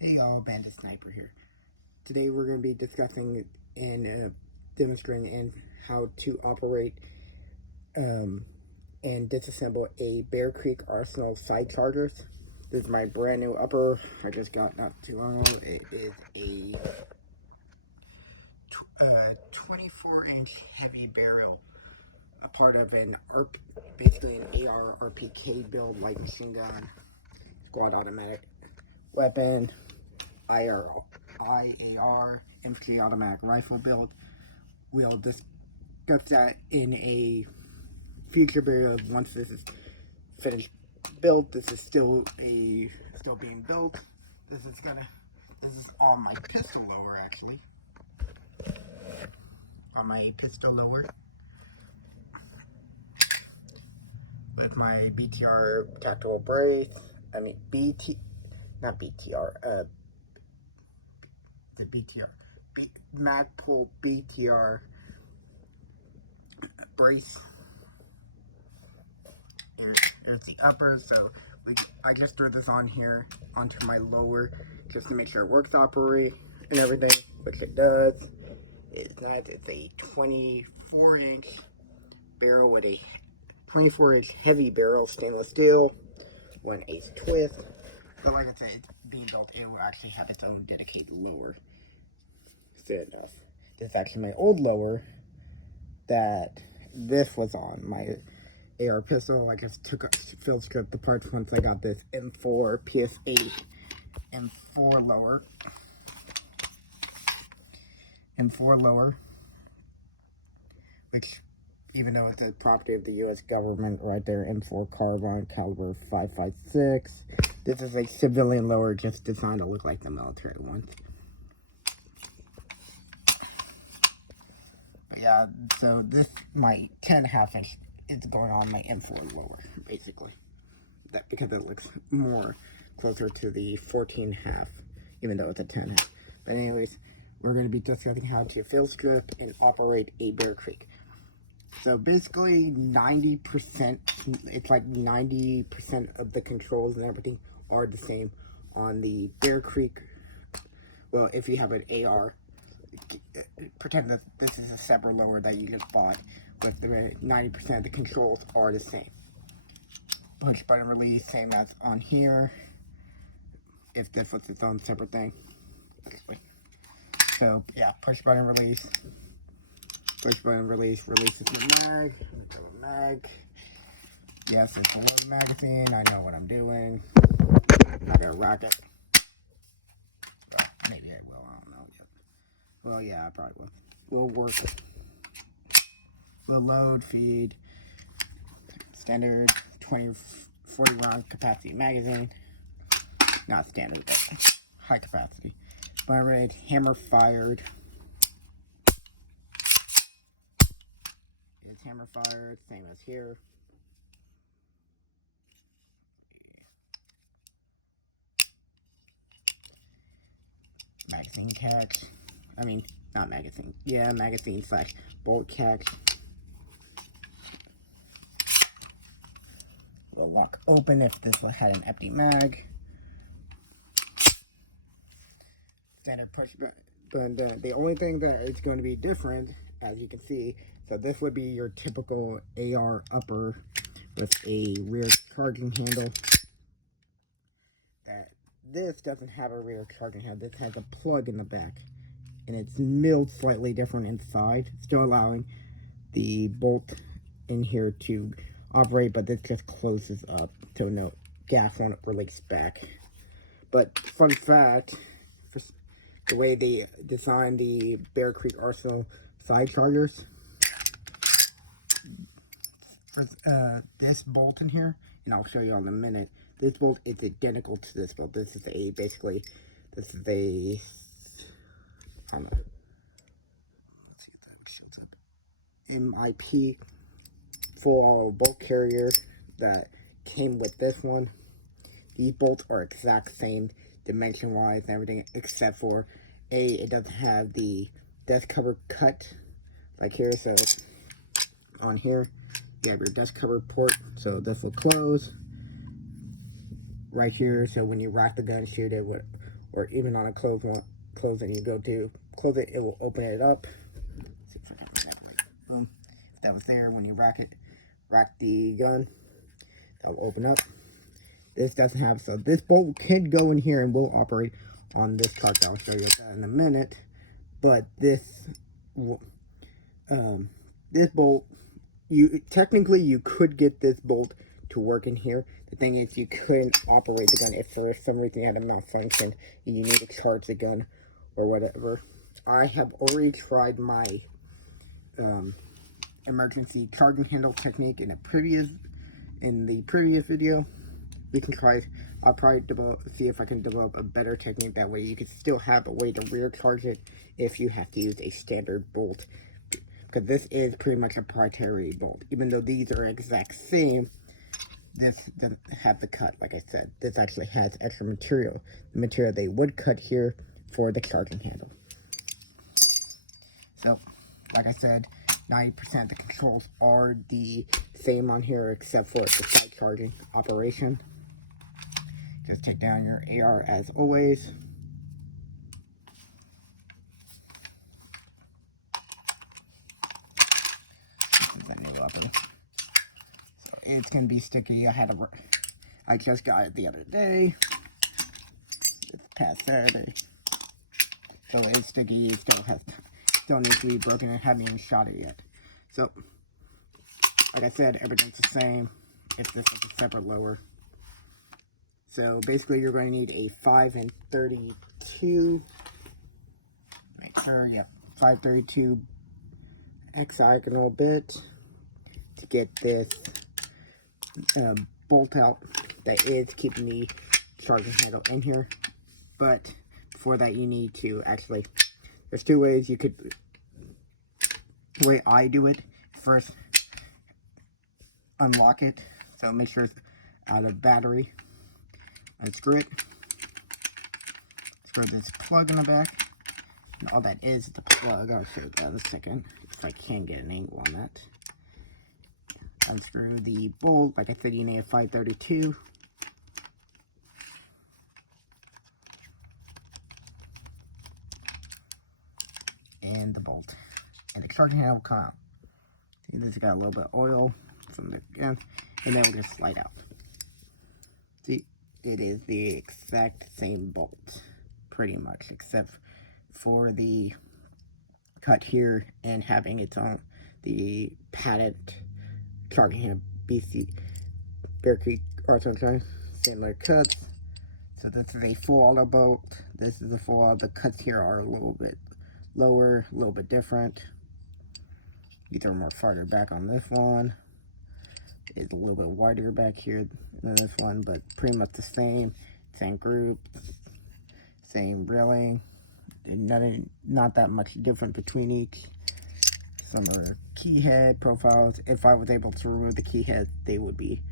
Hey y'all, Bandit Sniper here. Today we're going to be discussing and demonstrating how to operate and disassemble a Bear Creek Arsenal side chargers. This is my brand new upper. I just got not too long ago. It is a 24-inch heavy barrel, a part of basically an AR RPK build, light machine gun, squad automatic weapon, IAR, infantry automatic rifle build. We'll discuss that in a future video once this is finished built. This is still being built. This is on my pistol lower, actually. On my pistol lower. With my BTR tactical brace. I mean not BTR, the BTR, Magpul BTR brace. Here's the upper, so I just threw this on here onto my lower just to make sure it works properly and everything, which it does. It's a 24-inch barrel with a 24-inch heavy barrel, stainless steel, 1/8 twist. But like I said, it's being built, it will actually have its own dedicated lower. Soon enough. This is actually my old lower that this was on. My AR pistol. I just field stripped the parts once I got this M4 PS8 M4 lower. Which, even though it's a property of the U.S. government right there, M4 carbine, caliber 5.56. This is a civilian lower, just designed to look like the military ones. But yeah, so this, my 10.5 inch is going on my M4 lower, basically. Because it looks more closer to the 14.5, even though it's a 10.5. But anyways, we're going to be discussing how to field strip and operate a Bear Creek. So basically 90%, it's like 90% of the controls and everything are the same on the Bear Creek. Well, if you have an AR, pretend that this is a separate lower that you just bought, with the 90% of the controls are the same. Push button release, same as on here, if this was its own separate thing. So yeah, push button release. Push button release, releases the mag. Yes, it's a load magazine. I know what I'm doing. I got a rocket. Well, maybe I will. I don't know yet. Well, yeah, I probably will. We'll work. We'll load, feed. Standard 40 round capacity magazine. Not standard, but high capacity. Fire rate, hammer fired. It's hammer fired, same as here. Magazine catch. I mean, not magazine. Yeah, magazine slash bolt catch. Will lock open if this had an empty mag. Standard push button. But the only thing that is going to be different, as you can see, so this would be your typical AR upper with a rear charging handle. This doesn't have a rear charging handle. This has a plug in the back, and it's milled slightly different inside, still allowing the bolt in here to operate, but this just closes up so no gas won't release back. But fun fact, the way they designed the Bear Creek Arsenal side chargers, this bolt in here, and I'll show you in a minute, this bolt is identical to this bolt. This is a, basically, this is a, I don't know, let's see if that shows up, MIP full auto bolt carrier that came with this one. These bolts are exact same dimension wise and everything, except for it doesn't have the desk cover cut like here. So on here you have your desk cover port, so this will close right here, so when you rack the gun, shoot it, or even on a closed one, and you go to close it, it will open it up. Let's see if I can exactly. Boom. If that was there when you rack the gun, that will open up. This doesn't have, so this bolt can go in here and will operate on this cart. I'll show you that in a minute. But this bolt, technically you could get this bolt to work in here. The thing is, you couldn't operate the gun if for some reason you had a malfunction and you need to charge the gun or whatever. I have already tried my emergency charging handle technique in the previous video. We can try. I'll probably see if I can develop a better technique. That way you can still have a way to rear charge it if you have to use a standard bolt. Because this is pretty much a proprietary bolt. Even though these are exact same, this doesn't have the cut. Like I said, this actually has extra material. The material they would cut here for the charging handle. So, like I said, 90% of the controls are the same on here except for the side charging operation. Just take down your AR as always. This is a new weapon. So it's gonna be sticky. I just got it the other day. This past Saturday. So it's sticky. It still needs to be broken. I haven't even shot it yet. So, like I said, everything's the same. If this is a separate lower. So basically, you're going to need a 5 and 32. Make sure, yeah, 532 hexagonal bit to get this bolt out that is keeping the charging handle in here. But for that, you need to actually. There's two ways you could. The way I do it, first unlock it. So make sure it's out of battery. Unscrew it. Screw this plug in the back. And all that is the plug. I'll show you that in a second. If I can get an angle on that. Unscrew the bolt. Like I said, you need a 532. And the bolt. And the charging handle will come out. See, this has got a little bit of oil from the gun. And then we'll just slide out. See? It is the exact same bolt, pretty much, except for the cut here and having its own, the padded charging hand, BCA, Bear Creek, or sunshine, similar cuts. So this is a full auto bolt. This is a full auto. The cuts here are a little bit lower, a little bit different. These are more farther back on this one. It's a little bit wider back here than this one, but pretty much the same group, same railing. Not that much different between each. Some are keyhead profiles. If I was able to remove the keyhead, they would be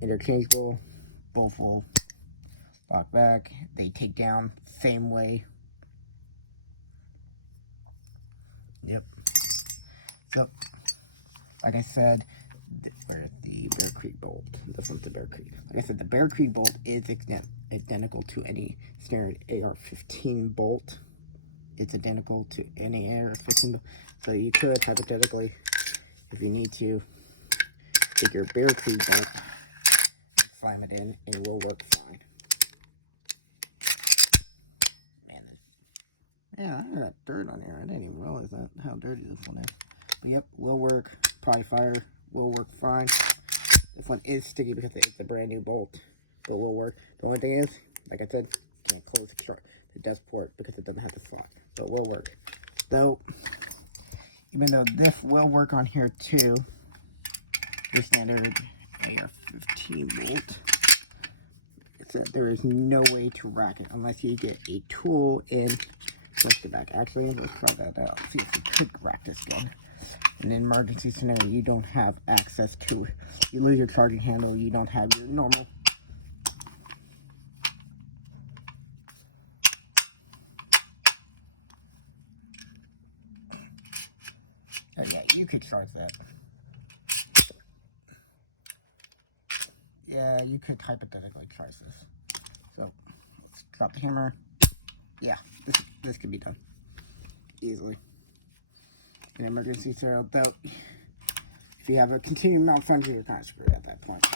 interchangeable. Both will lock back. They take down same way. Yep. So, like I said, where's the Bear Creek bolt? This one's the Bear Creek. Like I said, the Bear Creek bolt is identical to any standard AR-15 bolt. It's identical to any AR-15 bolt. So you could, hypothetically, if you need to, take your Bear Creek bolt, slam it in, and it will work fine. Man, yeah, I got dirt on here. I didn't even realize that, how dirty this one is. But yep, will work. Probably fire. Will work fine. This one is sticky because it's a brand new bolt, but will work. The only thing is, like I said, can't close the desk port because it doesn't have the slot, but will work. Though, even though this will work on here too, the standard AR-15 bolt, it's that there is no way to rack it unless you get a tool in the back. Actually, let's try that out. See if we could rack this gun. In an emergency scenario, you don't have access to it. You lose your charging handle, you don't have your normal. And yeah, you could charge that. Yeah, you could hypothetically charge this. So, let's drop the hammer. Yeah, this could be done easily. An emergency serial, though, if you have a continued malfunction, you're kind of screwed at that point.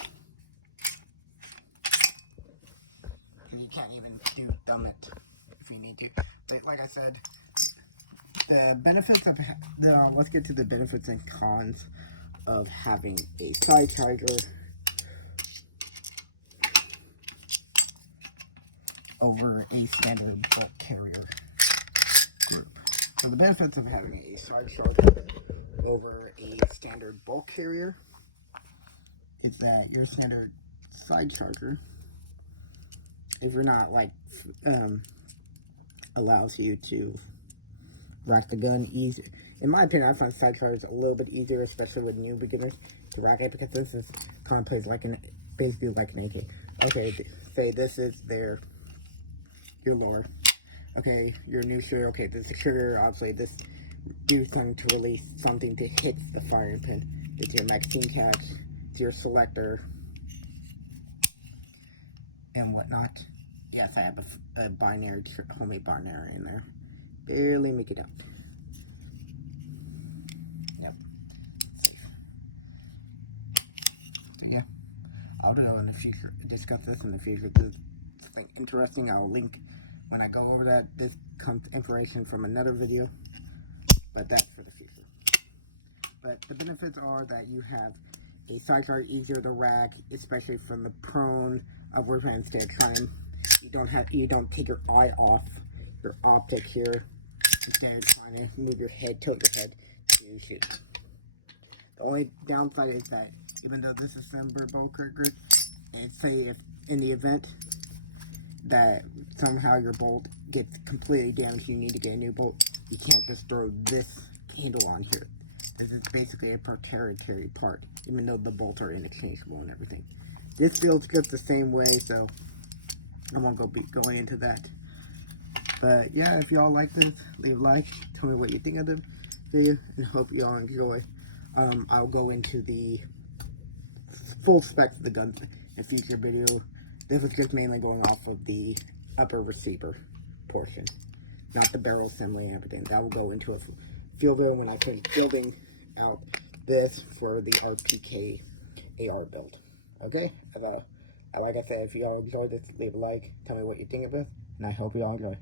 And you can't even dumb it if you need to. But like I said, the benefits of let's get to the benefits and cons of having a side charger over a standard bulk carrier group. So the benefits of having a side charger over a standard bulk carrier is that your standard side charger, if you're not like allows you to rack the gun easy. In my opinion, I find side chargers a little bit easier, especially with new beginners, to rack it, because this is kind of plays like basically like an AK. Okay, say this is your lower. Okay, your new trigger. Okay, this is the trigger. Obviously, this do something to release something to hit the firing pin. It's your magazine catch. It's your selector and whatnot. Yes, I have a binary, homemade binary in there. Barely make it out. Yep. Safe. So yeah, I'll do in the future. Discuss this in the future. This is something interesting. I'll link when I go over that. This comes information from another video, but that's for the future. But the benefits are that you have a sidecar easier to rack, especially from the prone upward hand instead of trying. You don't take your eye off your optic here instead of trying to move your head, tilt your head to shoot. The only downside is that even though this is December bolt trigger, and say if in the event that somehow your bolt gets completely damaged, you need to get a new bolt, you can't just throw this handle on here. This is basically a proprietary part, even though the bolts are interchangeable and everything. This feels just the same way, so I won't go going into that. But yeah, if y'all like this, leave a like, tell me what you think of the video, and hope y'all enjoy. I'll go into the full specs of the gun in a future video. This was just mainly going off of the upper receiver portion, not the barrel assembly and everything. That will go into a field video when I finish building out this for the RPK AR build. Okay? Like I said, if y'all enjoyed this, leave a like, tell me what you think of it, and I hope y'all enjoy.